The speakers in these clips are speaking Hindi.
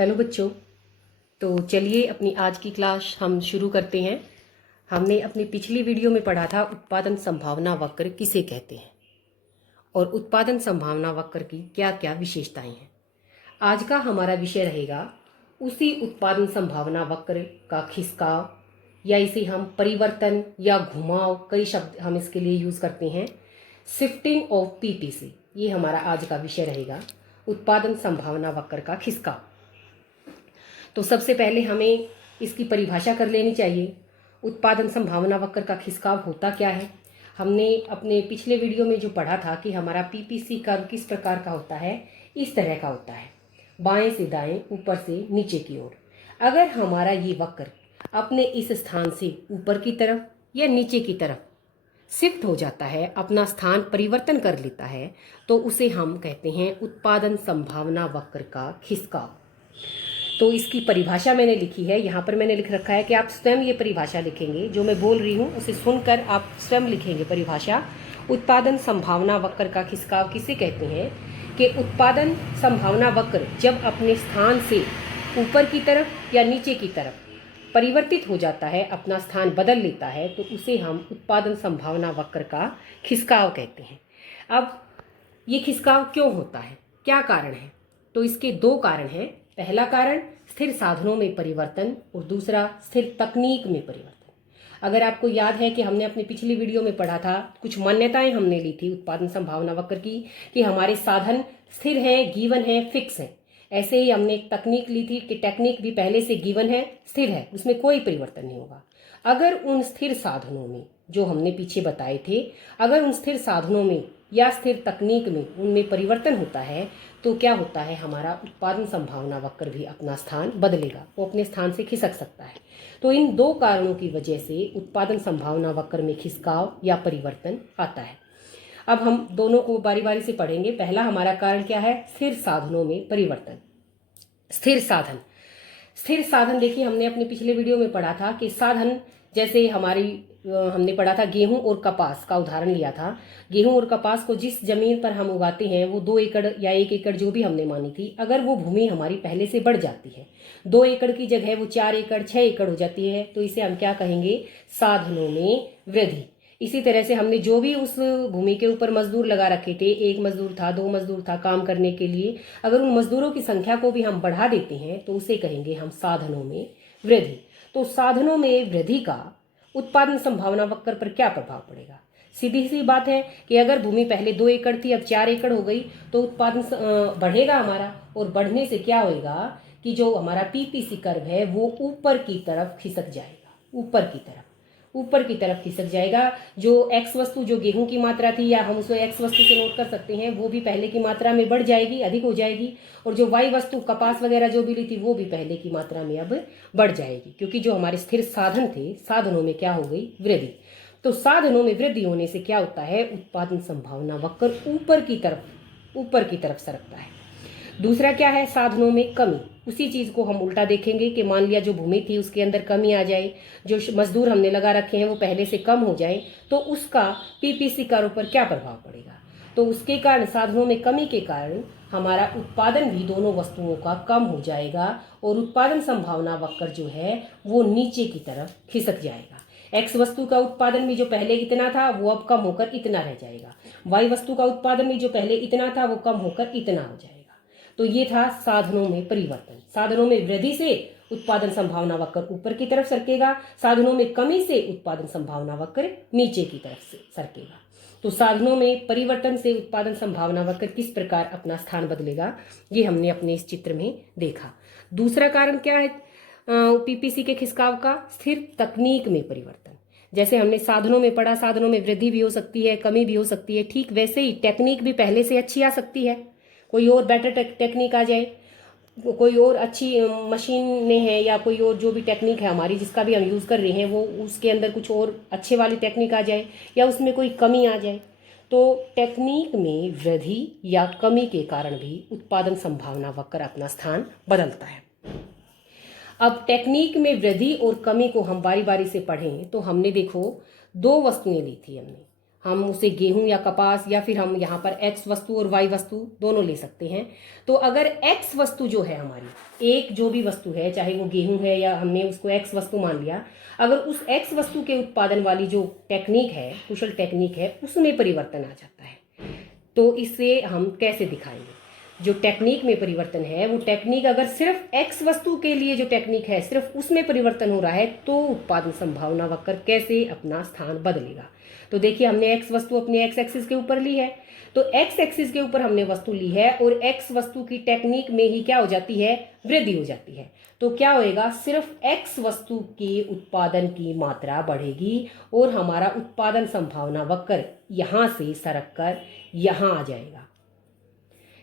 हेलो बच्चों। तो चलिए अपनी आज की क्लास हम शुरू करते हैं। हमने अपनी पिछली वीडियो में पढ़ा था उत्पादन संभावना वक्र किसे कहते हैं और उत्पादन संभावना वक्र की क्या क्या विशेषताएं हैं। आज का हमारा विषय रहेगा उसी उत्पादन संभावना वक्र का खिसकाव, या इसे हम परिवर्तन या घुमाव, कई शब्द हम इसके लिए यूज़ करते हैं। शिफ्टिंग ऑफ पीपीसी, ये हमारा आज का विषय रहेगा, उत्पादन संभावना वक्र का खिसकाव। तो सबसे पहले हमें इसकी परिभाषा कर लेनी चाहिए। उत्पादन संभावना वक्र का खिसकाव होता क्या है। हमने अपने पिछले वीडियो में जो पढ़ा था कि हमारा पीपीसी कर्व किस प्रकार का होता है, इस तरह का होता है, बाएं से दाएं, ऊपर से नीचे की ओर। अगर हमारा ये वक्र अपने इस स्थान से ऊपर की तरफ या नीचे की तरफ शिफ्ट हो जाता है, अपना स्थान परिवर्तन कर लेता है, तो उसे हम कहते हैं उत्पादन संभावना वक्र का खिसकाव। तो इसकी परिभाषा मैंने लिखी है, यहाँ पर मैंने लिख रखा है कि आप स्वयं ये परिभाषा लिखेंगे। जो मैं बोल रही हूँ उसे सुनकर आप स्वयं लिखेंगे परिभाषा। उत्पादन संभावना वक्र का खिसकाव किसे कहते हैं कि उत्पादन संभावना वक्र जब अपने स्थान से ऊपर की तरफ या नीचे की तरफ परिवर्तित हो जाता है, अपना स्थान बदल लेता है, तो उसे हम उत्पादन संभावना वक्र का खिसकाव कहते हैं। अब ये खिसकाव क्यों होता है, क्या कारण है? तो इसके दो कारण हैं। पहला कारण स्थिर साधनों में परिवर्तन और दूसरा स्थिर तकनीक में परिवर्तन। अगर आपको याद है कि हमने अपनी पिछली वीडियो में पढ़ा था, कुछ मान्यताएं हमने ली थी उत्पादन संभावना वक्र की कि हमारे साधन स्थिर हैं, गिवन हैं, फिक्स हैं। ऐसे ही हमने एक तकनीक ली थी कि टेक्निक भी पहले से गिवन है, स्थिर है, उसमें कोई परिवर्तन नहीं होगा। अगर उन स्थिर साधनों में जो हमने पीछे बताए थे, अगर उन स्थिर साधनों में या स्थिर तकनीक में उनमें परिवर्तन होता है, तो क्या होता है, हमारा उत्पादन संभावना वक्र भी अपना स्थान बदलेगा, वो अपने स्थान से खिसक सकता है। तो इन दो कारणों की वजह से उत्पादन संभावना वक्र में खिसकाव या परिवर्तन आता है। अब हम दोनों को बारी बारी से पढ़ेंगे। पहला हमारा कारण क्या है, स्थिर साधनों में परिवर्तन। स्थिर साधन, स्थिर साधन देखिए, हमने अपने पिछले वीडियो में पढ़ा था कि साधन जैसे हमने पढ़ा था गेहूं और कपास का उदाहरण लिया था। गेहूं और कपास को जिस जमीन पर हम उगाते हैं वो 2 एकड़ या 1 एकड़ जो भी हमने मानी थी, अगर वो भूमि हमारी पहले से बढ़ जाती है, 2 एकड़ की जगह वो 4 एकड़ 6 एकड़ हो जाती है, तो इसे हम क्या कहेंगे, साधनों में वृद्धि। इसी तरह से हमने जो भी उस भूमि के ऊपर मजदूर लगा रखे थे, 1 मजदूर था, 2 मजदूर था काम करने के लिए, अगर उन मजदूरों की संख्या को भी हम बढ़ा देते हैं तो उसे कहेंगे हम साधनों में वृद्धि। तो साधनों में वृद्धि का उत्पादन संभावना वक्र पर क्या प्रभाव पड़ेगा? सीधी सी बात है कि अगर भूमि पहले 2 एकड़ थी, अब 4 एकड़ हो गई, तो उत्पादन बढ़ेगा हमारा, और बढ़ने से क्या होएगा कि जो हमारा पीपीसी कर्व है वो ऊपर की तरफ खिसक जाएगा, ऊपर की तरफ खिसक जाएगा। जो एक्स वस्तु, जो गेहूं की मात्रा थी, या हम उसको एक्स वस्तु से नोट कर सकते हैं, वो भी पहले की मात्रा में बढ़ जाएगी, अधिक हो जाएगी, और जो वाई वस्तु कपास वगैरह जो भी ली थी वो भी पहले की मात्रा में अब बढ़ जाएगी, क्योंकि जो हमारे स्थिर साधन थे, साधनों में क्या हो गई, वृद्धि। तो साधनों में वृद्धि होने से क्या होता है, उत्पादन संभावना वक्र ऊपर की तरफ सरकता है। दूसरा क्या है, साधनों में कमी। उसी चीज को हम उल्टा देखेंगे कि मान लिया जो भूमि थी उसके अंदर कमी आ जाए, जो मजदूर हमने लगा रखे हैं वो पहले से कम हो जाए, तो उसका पीपीसी कर्व पर क्या प्रभाव पड़ेगा। तो उसके कारण, साधनों में कमी के कारण हमारा उत्पादन भी दोनों वस्तुओं का कम हो जाएगा, और उत्पादन संभावना वक्र जो है वो नीचे की तरफ खिसक जाएगा। एक्स वस्तु का उत्पादन भी जो पहले इतना था वो अब कम होकर इतना रह जाएगा, वाई वस्तु का उत्पादन भी जो पहले इतना था वो कम होकर इतना हो जाएगा। तो ये था साधनों में परिवर्तन। साधनों में वृद्धि से उत्पादन संभावना वक्र ऊपर की तरफ सरकेगा, साधनों में कमी से उत्पादन संभावना वक्र नीचे की तरफ से सरकेगा। तो साधनों में परिवर्तन से उत्पादन संभावना वक्र किस प्रकार अपना स्थान बदलेगा, ये हमने अपने इस चित्र में देखा। दूसरा कारण क्या है पीपीसी के खिसकाव का, स्थिर तकनीक में परिवर्तन। जैसे हमने साधनों में पढ़ा, साधनों में वृद्धि भी हो सकती है, कमी भी हो सकती है, ठीक वैसे ही टेक्निक भी पहले से अच्छी आ सकती है, कोई और बेटर टेक्निक आ जाए, कोई और अच्छी मशीनें हैं, या कोई और जो भी टेक्निक है हमारी जिसका भी हम यूज़ कर रहे हैं, वो उसके अंदर कुछ और अच्छे वाली टेक्निक आ जाए, या उसमें कोई कमी आ जाए। तो टेक्निक में वृद्धि या कमी के कारण भी उत्पादन संभावना वक्र अपना स्थान बदलता है। अब टेक्निक में वृद्धि और कमी को हम बारी बारी से पढ़ें तो हमने देखो 2 वस्तुएं ली थी हमने, हम उसे गेहूं या कपास या फिर हम यहाँ पर एक्स वस्तु और वाई वस्तु दोनों ले सकते हैं। तो अगर एक्स वस्तु जो है हमारी, एक जो भी वस्तु है, चाहे वो गेहूं है या हमने उसको एक्स वस्तु मान लिया, अगर उस एक्स वस्तु के उत्पादन वाली जो टेक्निक है, कुशल टेक्निक है, उसमें परिवर्तन आ जाता है, तो इसे हम कैसे दिखाएंगे? जो टेक्निक में परिवर्तन है वो टेक्निक अगर सिर्फ एक्स वस्तु के लिए जो टेक्निक है सिर्फ उसमें परिवर्तन हो रहा है, तो उत्पादन संभावना वक्र कैसे अपना स्थान बदलेगा? तो देखिए, हमने एक्स वस्तु अपने एक्स एक्सिस के ऊपर ली है, तो एक्स एक्सिस के ऊपर हमने वस्तु ली है और एक्स वस्तु की टेक्निक में ही क्या हो जाती है? वृद्धि हो जाती है। तो क्या होएगा? सिर्फ एक्स वस्तु के उत्पादन की मात्रा बढ़ेगी और हमारा उत्पादन संभावना वक्र यहां से सरक कर यहां आ जाएगा।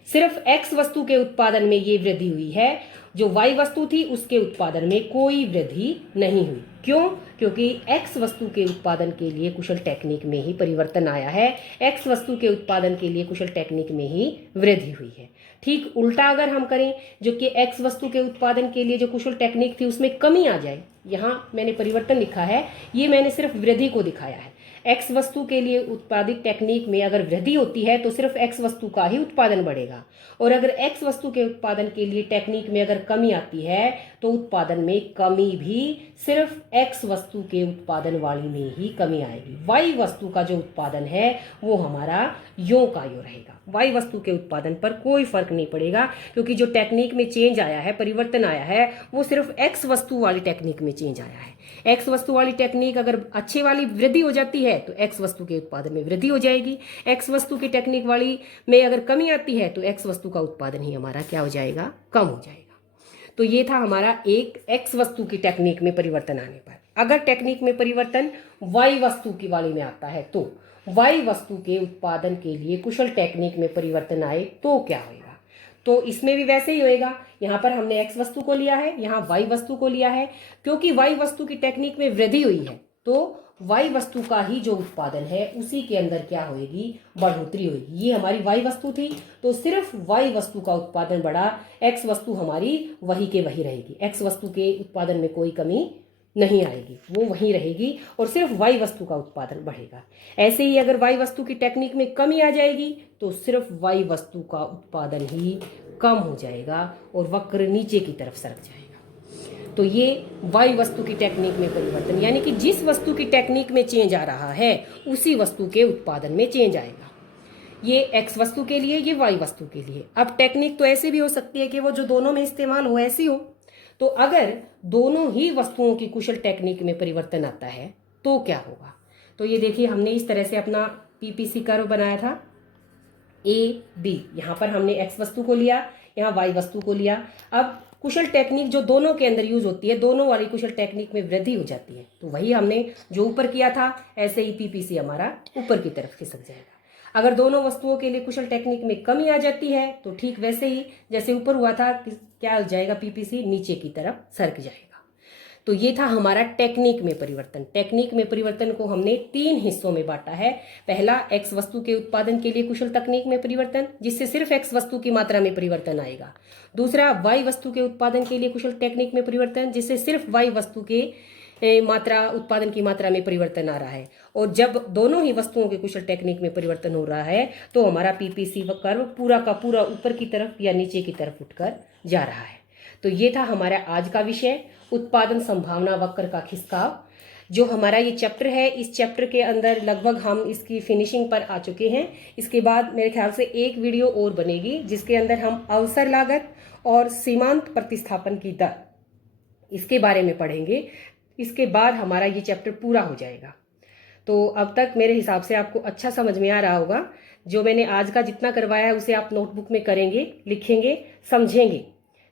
सिर्फ एक्स वस्तु के उत्पादन में ये वृद्धि हुई है, जो वाई वस्तु थी उसके उत्पादन में कोई वृद्धि नहीं हुई। क्यों? क्योंकि एक्स वस्तु के उत्पादन के लिए कुशल टेक्निक में ही परिवर्तन आया है, एक्स वस्तु के उत्पादन के लिए कुशल टेक्निक में ही वृद्धि हुई है। ठीक उल्टा अगर हम करें, जो कि एक्स वस्तु के उत्पादन के लिए जो कुशल टेक्निक थी उसमें कमी आ जाए, यहाँ मैंने परिवर्तन लिखा है, ये मैंने सिर्फ वृद्धि को दिखाया है। एक्स वस्तु के लिए उत्पादित टेक्निक में अगर वृद्धि होती है तो सिर्फ एक्स वस्तु का ही उत्पादन बढ़ेगा, और अगर एक्स वस्तु के उत्पादन के लिए टेक्निक में अगर कमी आती है तो उत्पादन में कमी भी सिर्फ एक्स वस्तु के उत्पादन वाली में ही कमी आएगी। वाई वस्तु का जो उत्पादन है वो हमारा यों का यों रहेगा। वाई वस्तु के उत्पादन पर कोई फर्क नहीं पड़ेगा, क्योंकि जो टेक्निक में चेंज आया है, परिवर्तन आया है, वो सिर्फ एक्स वस्तु वाली टेक्निक में चेंज आया है। एक्स वस्तु वाली टेक्निक अगर अच्छे वाली वृद्धि हो जाती है तो एक्स वस्तु के उत्पादन में वृद्धि हो जाएगी। एक्स वस्तु की टेक्निक वाली में अगर कमी आती है तो एक्स वस्तु का उत्पादन ही हमारा क्या हो जाएगा? कम हो जाएगा। तो ये था हमारा एक एक्स वस्तु की टेक्निक में परिवर्तन आने पर। अगर टेक्निक में परिवर्तन वाई वस्तु की वाली में आता है तो वाई वस्तु के उत्पादन के लिए कुशल टेक्निक में परिवर्तन आए तो क्या होगा? तो इसमें भी वैसे ही होएगा। यहाँ पर हमने एक्स वस्तु को लिया है, यहाँ वाई वस्तु को लिया है। क्योंकि वाई वस्तु की टेक्निक में वृद्धि हुई है तो वाई वस्तु का ही जो उत्पादन है उसी के अंदर क्या होएगी? बढ़ोतरी होगी। ये हमारी वाई वस्तु थी तो सिर्फ वाई वस्तु का उत्पादन बढ़ा, एक्स वस्तु हमारी वही के वही रहेगी। एक्स वस्तु के उत्पादन में कोई कमी नहीं आएगी, वो वहीं रहेगी और सिर्फ वाई वस्तु का उत्पादन बढ़ेगा। ऐसे ही अगर वाई वस्तु की टेक्निक में कमी आ जाएगी तो सिर्फ वाई वस्तु का उत्पादन ही कम हो जाएगा और वक्र नीचे की तरफ सरक जाएगा। तो ये वाई वस्तु की टेक्निक में परिवर्तन, यानी कि जिस वस्तु की टेक्निक में चेंज आ रहा है उसी वस्तु के उत्पादन में चेंज आएगा। ये एक्स वस्तु के लिए, ये वाई वस्तु के लिए। अब टेक्निक तो ऐसे भी हो सकती है कि वो जो दोनों में इस्तेमाल हो ऐसी हो। तो अगर दोनों ही वस्तुओं की कुशल टेक्निक में परिवर्तन आता है तो क्या होगा? तो ये देखिए, हमने इस तरह से अपना पीपीसी कर्व बनाया था ए बी। यहाँ पर हमने एक्स वस्तु को लिया, यहाँ वाई वस्तु को लिया। अब कुशल टेक्निक जो दोनों के अंदर यूज होती है, दोनों वाली कुशल टेक्निक में वृद्धि हो जाती है, तो वही हमने जो ऊपर किया था ऐसे ही पीपीसी हमारा ऊपर की तरफ खिसक जाएगा। अगर दोनों वस्तुओं के लिए कुशल टेक्निक में कमी आ जाती है तो ठीक वैसे ही जैसे ऊपर हुआ था, क्या हो जाएगा? पीपीसी नीचे की तरफ सरक जाएगा। तो ये था हमारा टेक्निक में परिवर्तन। टेक्निक में परिवर्तन को हमने 3 हिस्सों में बांटा है। पहला, एक्स वस्तु के उत्पादन के लिए कुशल तकनीक में परिवर्तन, जिससे सिर्फ एक्स वस्तु की मात्रा में परिवर्तन आएगा। दूसरा, वाई वस्तु के उत्पादन के लिए कुशल टेक्निक में परिवर्तन, जिससे सिर्फ वाई वस्तु के उत्पादन की मात्रा में परिवर्तन आ रहा है। और जब दोनों ही वस्तुओं के कुशल टेक्निक में परिवर्तन हो रहा है तो हमारा पीपीसी कर्व पूरा का पूरा ऊपर की तरफ या नीचे की तरफ उठकर जा रहा है। तो ये था हमारा आज का विषय, उत्पादन संभावना वक्र का खिसकाव। जो हमारा ये चैप्टर है, इस चैप्टर के अंदर लगभग हम इसकी फिनिशिंग पर आ चुके हैं। इसके बाद मेरे ख्याल से एक वीडियो और बनेगी जिसके अंदर हम अवसर लागत और सीमांत प्रतिस्थापन की दर इसके बारे में पढ़ेंगे। इसके बाद हमारा ये चैप्टर पूरा हो जाएगा। तो अब तक मेरे हिसाब से आपको अच्छा समझ में आ रहा होगा। जो मैंने आज का जितना करवाया है उसे आप नोटबुक में करेंगे, लिखेंगे, समझेंगे।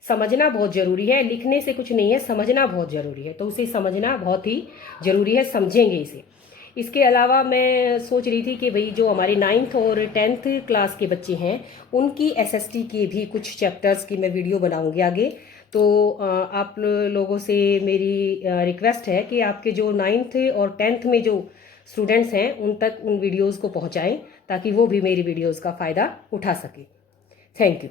समझना बहुत जरूरी है, लिखने से कुछ नहीं है, समझना बहुत जरूरी है। तो उसे समझना बहुत ही जरूरी है, समझेंगे इसे। इसके अलावा मैं सोच रही थी कि भाई जो हमारे 9th और 10th क्लास के बच्चे हैं उनकी एसएसटी के भी कुछ चैप्टर्स की मैं वीडियो बनाऊंगी आगे। तो आप लोगों से मेरी रिक्वेस्ट है कि आपके जो 9th और 10th में जो स्टूडेंट्स हैं उन तक उन वीडियोज़ को पहुंचाएं ताकि वो भी मेरी वीडियोज़ का फ़ायदा उठा सकें। Thank you.